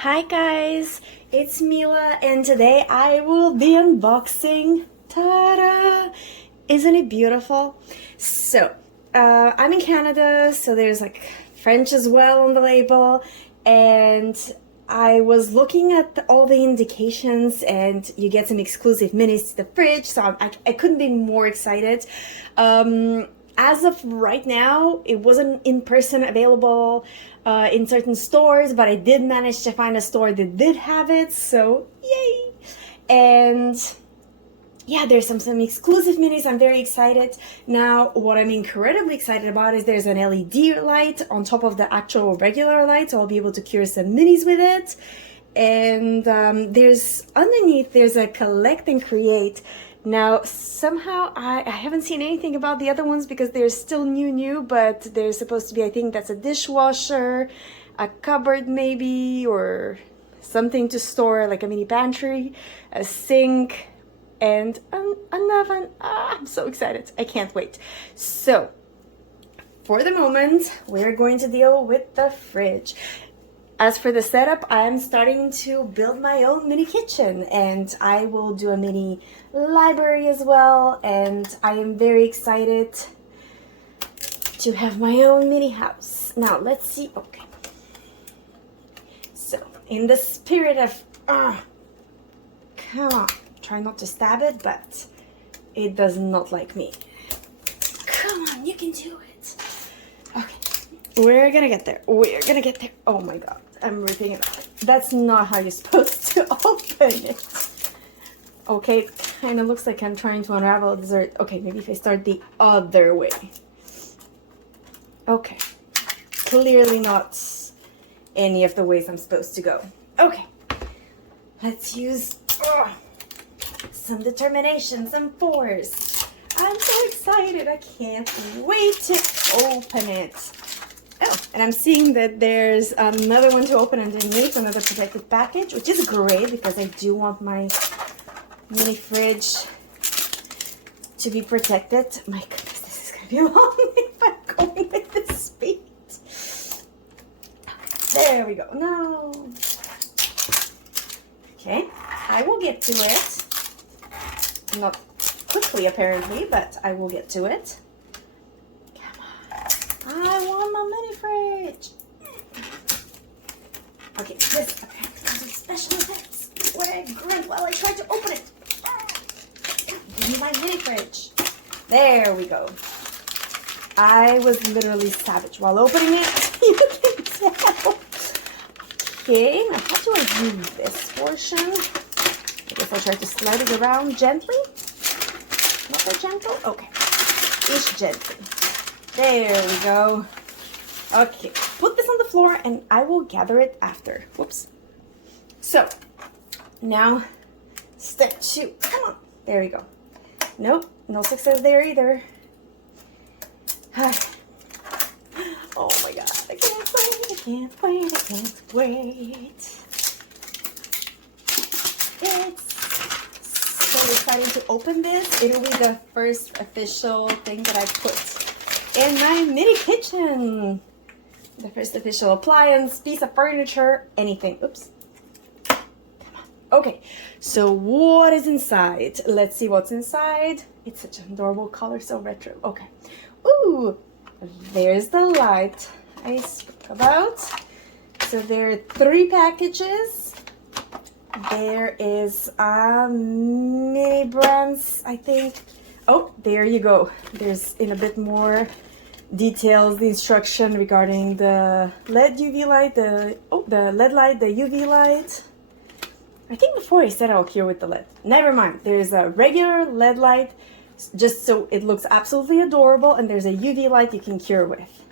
Hi guys, it's Mila and today I will be unboxing, ta-da! Isn't it beautiful? So, I'm in Canada, so there's like French as well on the label, and I was looking at all the indications and you get some exclusive minis to the fridge, so I couldn't be more excited. As of right now, it wasn't in person available in certain stores, but I did manage to find a store that did have it, so yay! And yeah, there's some exclusive minis. I'm very excited. Now, what I'm incredibly excited about is there's an LED light on top of the actual regular light, so I'll be able to cure some minis with it. And there's underneath, there's a collect and create. Now, somehow I haven't seen anything about the other ones because they're still new, but there's supposed to be, I think that's a dishwasher, a cupboard maybe, or something to store like a mini pantry, a sink, and an oven. I'm so excited. I can't wait. So, for the moment, we're going to deal with the fridge. As for the setup, I'm starting to build my own mini kitchen, and I will do a mini library as well, and I am very excited to have my own mini house. Now, let's see. Okay. So, in the spirit of, come on, try not to stab it, but it does not like me. Come on, you can do it. Okay, we're gonna get there. We're gonna get there. Oh my god, I'm ripping it off. That's not how you're supposed to open it. Okay, it kind of looks like I'm trying to unravel a dessert. Okay, maybe if I start the other way. Okay, clearly not any of the ways I'm supposed to go. Okay, let's use some determination, some force. I'm so excited. I can't wait to open it. Oh, and I'm seeing that there's another one to open underneath, another protected package, which is great because I do want my mini fridge to be protected. My goodness, this is going to be long if I'm going with this speed. There we go. No. Okay, I will get to it. Not quickly, apparently, but I will get to it. Come on. I want my mini fridge. Okay, this apparently has some special effects where I grunt while I try to open it. Give me my mini fridge. There we go. I was literally savage while opening it. You can tell. Okay, now how do I use this portion? I guess I'll try to slide it around gently. Not that gentle? Okay. Ish gently. There we go. Okay. Put this on the floor and I will gather it after. Whoops. So, now, step 2. Come on. There we go. Nope. No success there either. Oh my god. I can't wait. I can't wait. I can't wait. It's so exciting to open this. It'll be the first official thing that I put in my mini kitchen. The first official appliance, piece of furniture, anything. Oops. Come on. Okay, so what is inside? Let's see what's inside. It's such an adorable color, so retro. Okay. Ooh, there's the light I spoke about. So there are 3 packages. There is mini brands, I think. Oh, there you go. There's in a bit more details the instruction regarding the LED UV light, the LED light, the UV light. I think before I said I'll cure with the LED. Never mind. There's a regular LED light just so it looks absolutely adorable, and there's a UV light you can cure with.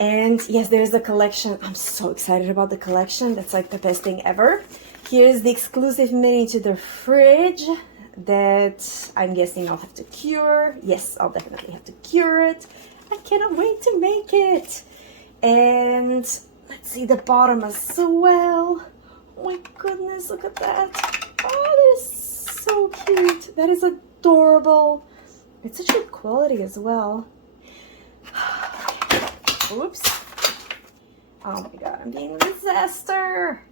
And yes, there's the collection. I'm so excited about the collection. That's like the best thing ever. Here's the exclusive mini to the fridge that I'm guessing I'll have to cure. Yes, I'll definitely have to cure it. I cannot wait to make it. And let's see the bottom as well. Oh my goodness, look at that. Oh, that is so cute. That is adorable. It's such good quality as well. Oops. Oh my god, I'm being a disaster.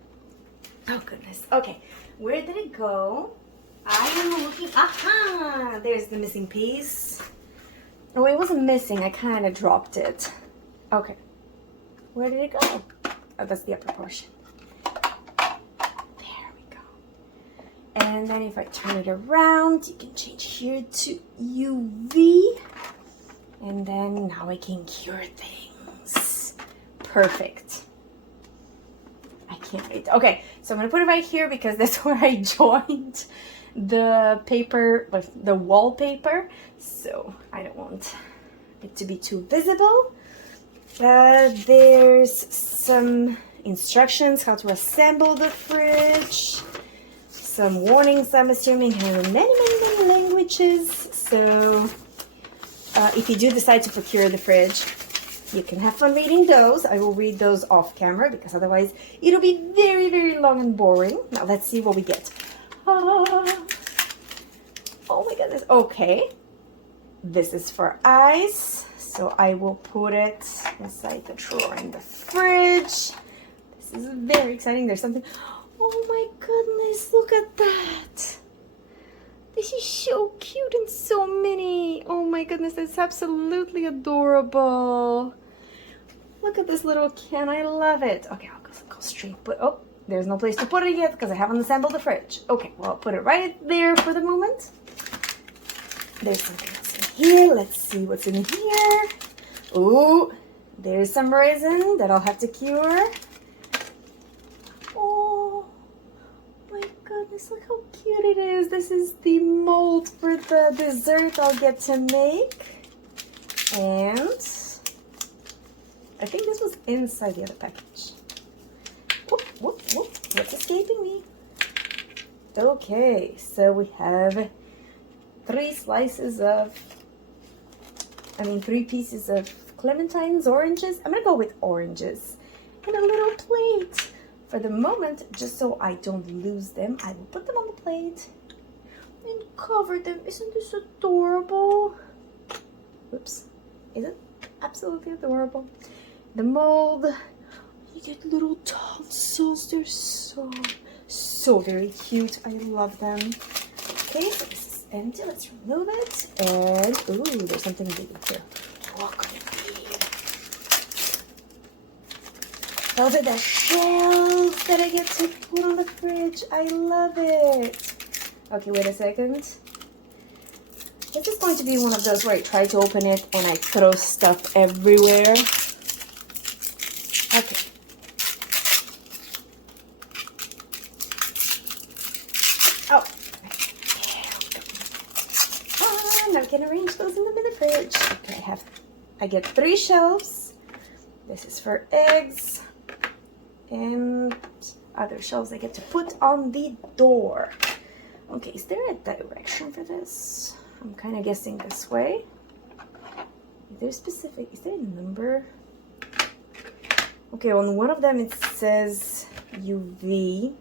Oh goodness. Okay, where did it go? I am looking. Aha! There's the missing piece. Oh, it wasn't missing. I kind of dropped it. Okay. Where did it go? Oh, that's the upper portion. There we go. And then if I turn it around, you can change here to UV. And then now I can cure things. Perfect. I can't wait. Okay, so I'm gonna put it right here because that's where I joined the paper with the wallpaper. So I don't want it to be too visible. There's some instructions how to assemble the fridge. Some warnings, I'm assuming, in many languages. So if you do decide to procure the fridge, you can have fun reading those. I will read those off camera because otherwise it'll be very long and boring. Now let's see what we get. Oh my goodness. Okay. This is for ice. So I will put it inside the drawer in the fridge. This is very exciting. There's something. Oh my goodness. Look at that. This is so cute and so mini. Oh my goodness. It's absolutely adorable. Look at this little can. I love it. Okay, I'll go straight. But oh, there's no place to put it yet because I haven't assembled the fridge. Okay, well, I'll put it right there for the moment. There's something else in here. Let's see what's in here. Ooh, there's some resin that I'll have to cure. Oh my goodness, look how cute it is. This is the mold for the dessert I'll get to make. And I think this was inside the other package. Whoop, whoop, whoop. What's escaping me? Okay, so we have 3 pieces of clementines, oranges. I'm gonna go with oranges. And a little plate. For the moment, just so I don't lose them, I will put them on the plate and cover them. Isn't this adorable? Oops. Is it? Absolutely adorable. The mold. You get little tonsils. They're so very cute. I love them. Okay, so this is empty. Let's remove it. And ooh, there's something big here. What could it be? Those are the shelves that I get to put on the fridge. I love it. Okay, wait a second. This is going to be one of those where I try to open it and I throw stuff everywhere. Okay. Oh. Now I can arrange those in the mini fridge. Okay, I get 3 shelves. This is for eggs. And other shelves I get to put on the door. Okay, is there a direction for this? I'm kind of guessing this way. Is there a number? Okay, on one of them it says UV.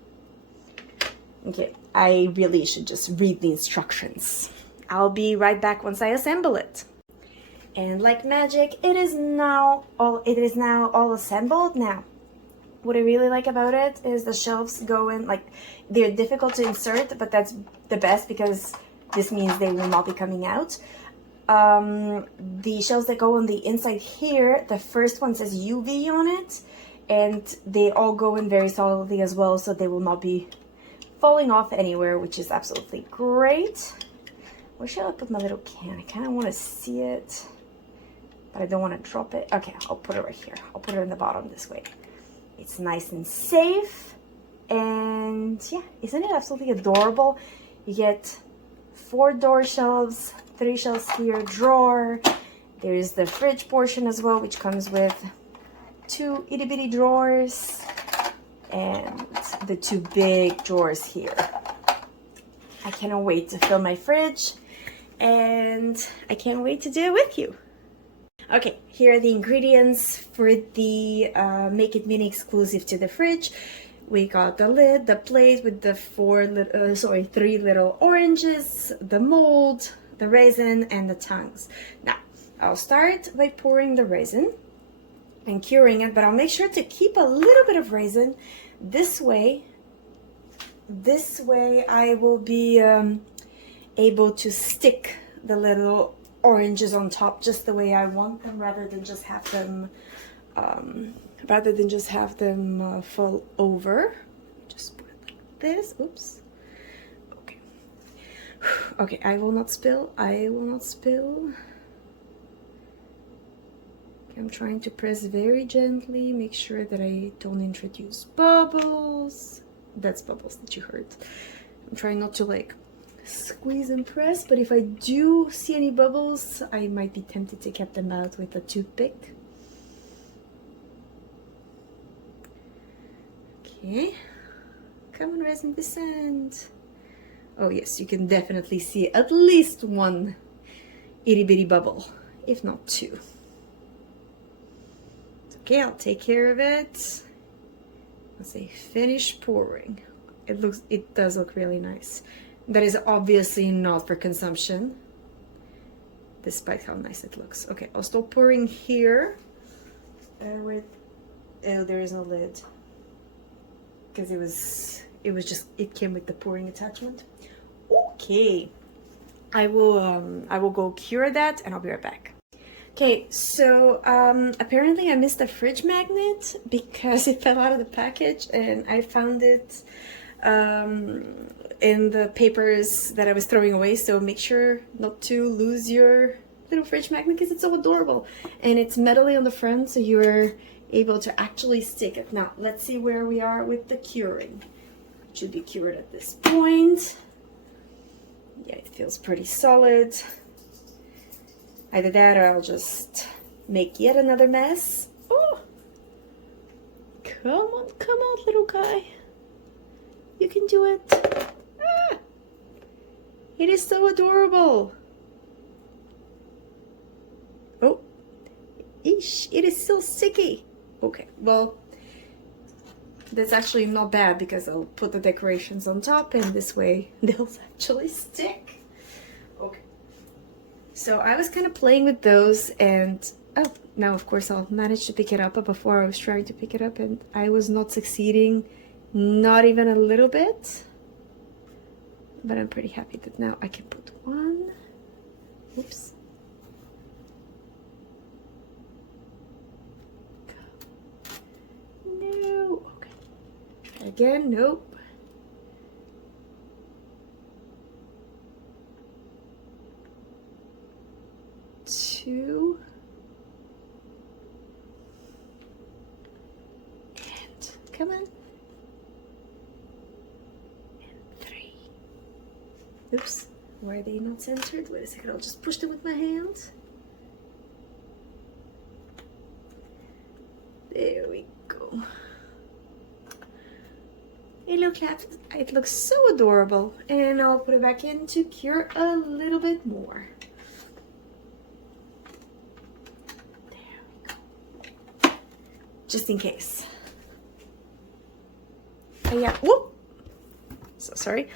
Okay, I really should just read the instructions. I'll be right back once I assemble it. And like magic, it is now all assembled now. What I really like about it is the shelves go in, like, they're difficult to insert, but that's the best because this means they will not be coming out. The shelves that go on the inside here, the first one says UV on it, and they all go in very solidly as well, so they will not be falling off anywhere, which is absolutely great. Where should I put my little can? I kind of want to see it, but I don't want to drop it. Okay, I'll put it right here. I'll put it in the bottom this way. It's nice and safe, and yeah, isn't it absolutely adorable? You get 4 door shelves, 3 shelves here, drawer. There's the fridge portion as well, which comes with 2 itty bitty drawers and the 2 big drawers here. I cannot wait to fill my fridge, and I can't wait to do it with you. Okay, here are the ingredients for the Make It Mini exclusive to the fridge. We got the lid, the plate with the 3 little oranges, the mold, the resin, and the tongues. Now, I'll start by pouring the resin. and curing it, but I'll make sure to keep a little bit of raisin. This way I will be able to stick the little oranges on top just the way I want them, rather than just have them fall over. Just put it like this. Oops. Okay. Okay, I will not spill. I'm trying to press very gently, make sure that I don't introduce bubbles. That's bubbles that you heard. I'm trying not to like squeeze and press, but if I do see any bubbles, I might be tempted to get them out with a toothpick. Okay, come on, resin, descend. Oh yes, you can definitely see at least one itty bitty bubble, if not two. Okay, I'll take care of it. Let's say finish pouring. It does look really nice. That is obviously not for consumption, despite how nice it looks. Okay, I'll stop pouring here. Oh, there is no lid, because it came with the pouring attachment. Okay, I will go cure that, and I'll be right back. Okay, so apparently I missed a fridge magnet because it fell out of the package, and I found it in the papers that I was throwing away. So make sure not to lose your little fridge magnet because it's so adorable, and it's metally on the front, so you're able to actually stick it. Now let's see where we are with the curing. It should be cured at this point. Yeah, it feels pretty solid. Either that or I'll just make yet another mess. Oh, come on, little guy. You can do it. Ah, it is so adorable. Oh, eesh, it is still sticky. Okay, well, that's actually not bad because I'll put the decorations on top, and this way they'll actually stick. Okay. So I was kind of playing with those, and oh, now of course I'll manage to pick it up, but before I was trying to pick it up and I was not succeeding, not even a little bit. But I'm pretty happy that now I can put one. Oops. No. Okay. Try again. Nope. Two, and come on, and three. Oops, why are they not centered? Wait a second, I'll just push them with my hand. There we go. It looks so adorable, and I'll put it back in to cure a little bit more. Just in case. Yeah, whoop! So sorry.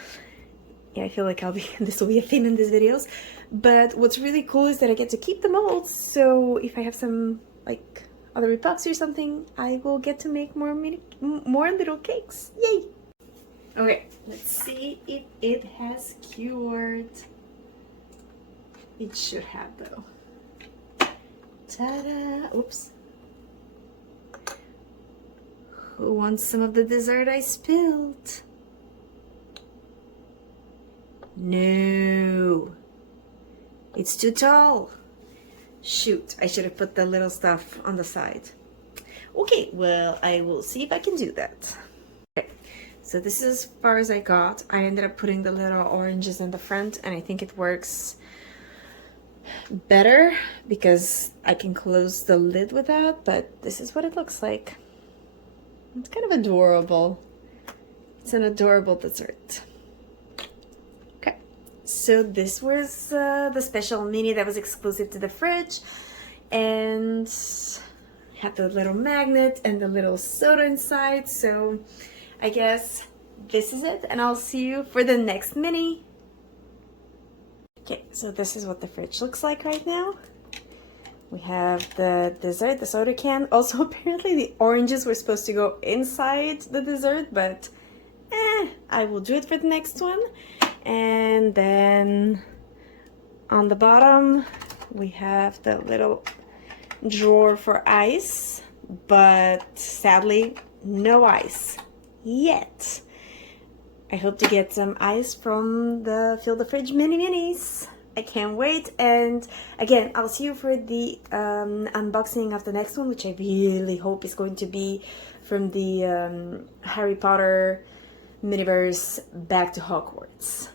Yeah, I feel like this will be a theme in these videos. But what's really cool is that I get to keep the molds, so if I have some, like, other epoxy or something, I will get to make more little cakes. Yay! Okay, let's see if it has cured. It should have, though. Ta-da! Oops. Who wants some of the dessert I spilled? No. It's too tall. Shoot, I should have put the little stuff on the side. Okay, well, I will see if I can do that. Okay, so this is as far as I got. I ended up putting the little oranges in the front, and I think it works better because I can close the lid with that, but this is what it looks like. It's kind of adorable. It's an adorable dessert. Okay, so this was the special mini that was exclusive to the fridge, and had the little magnet and the little soda inside. So I guess this is it, and I'll see you for the next mini. Okay, so this is what the fridge looks like right now. We have the dessert, the soda can. Also, apparently the oranges were supposed to go inside the dessert, but I will do it for the next one. And then on the bottom, we have the little drawer for ice, but sadly, no ice yet. I hope to get some ice from the Fill the Fridge mini minis. I can't wait. And again, I'll see you for the unboxing of the next one, which I really hope is going to be from the Harry Potter Miniverse Back to Hogwarts.